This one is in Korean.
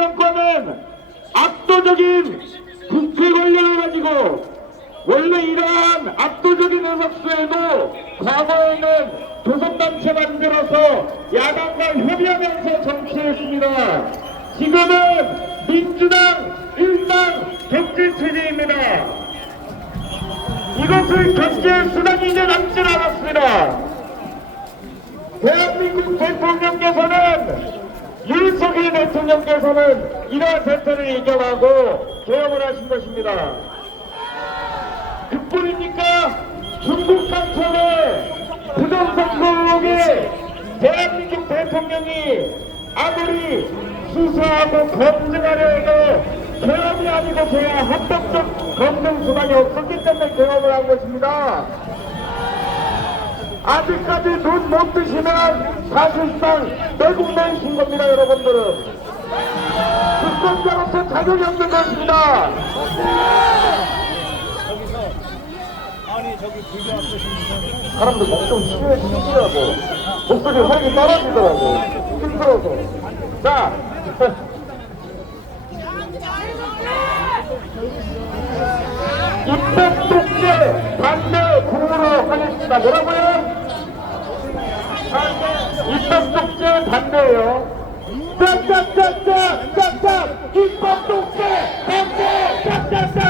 정권은 압도적인 국회 권력을 가지고 원래 이러한 압도적인 의석수에도 과거에는 교섭단체 만들어서 야당과 협의하면서 정치했습니다. 지금은 민주당 일당 격질 체제입니다. 이것을 견제할 수단이 이제 남질 않았습니다. 대한민국 대통령께서는 윤석열 대통령께서는 이러한 대표를 이겨가고 개혁을 하신 것입니다. 그뿐입니까? 중국 상처에 부정선거 의혹에 대한민국 대통령이 아무리 수사하고 검증하려 해도 개혁이 아니고 그냥 합법적 검증 수단이 없었기 때문에 개혁을 한 것입니다. 아직까지 눈 못 뜨시면 사실상 내국내이신 겁니다, 여러분들은. 특권자로서 자격이 없는 것입니다. 아니 저기 불교 앞에 신 사람들 목좀 심해지더라고. 목소리 확이 떨어지더라고. 힘들어서. 자. 입법 독재 반대 구호로 하겠습니다. 뭐라고요? 입법 독재 반대예요. 짝짝짝짝 짝짝. 입법 독재 반대. 짝짝짝짝